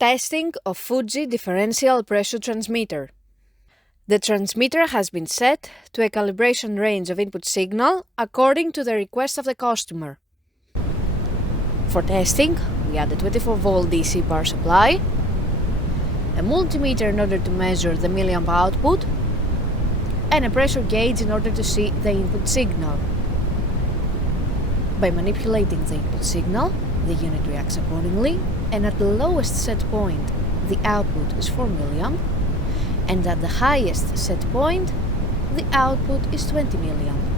Testing of Fuji Differential Pressure Transmitter. The transmitter has been set to a calibration range of input signal according to the request of the customer. For testing, we add a 24-volt DC power supply, a multimeter in order to measure the milliamp output, and a pressure gauge in order to see the input signal. By manipulating the input signal, the unit reacts accordingly, and at the lowest set point, the output is 4 milliamp, and at the highest set point, the output is 20 milliamp.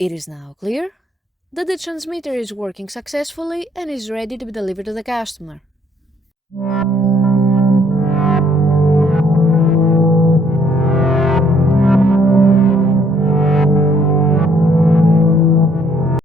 It is now clear that the transmitter is working successfully and is ready to be delivered to the customer.